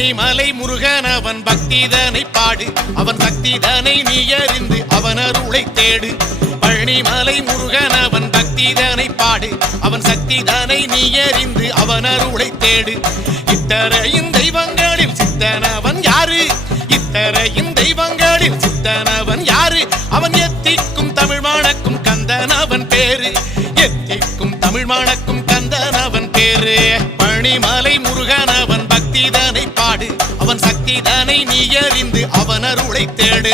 மணிமலை முருகன் அவன் பக்திதனை பாடு. அவன் சக்திதனை நீ அறிந்து அவன் அருளை தேடு. பழனிமலை முருகன் அவன் பக்திதனை பாடு. அவன் சக்திதனை நீ அறிந்து அவன் அருளை தேடு. இத்தரையின் தெய்வங்களில் சித்தனவன் யாரு? இத்தரையின் தெய்வங்களில் சித்தனவன் யாரு? அவன் எத்திக்கும் தமிழ் மாணக்கும் கந்தன் அவன் பேரு. எத்திக்கும் தமிழ் மாணக்கும் கந்தன் அவன் பேரு. பழனிமலை அவன் சக்தி பாடு நீ அறிந்து அவன் அருளை தேடு.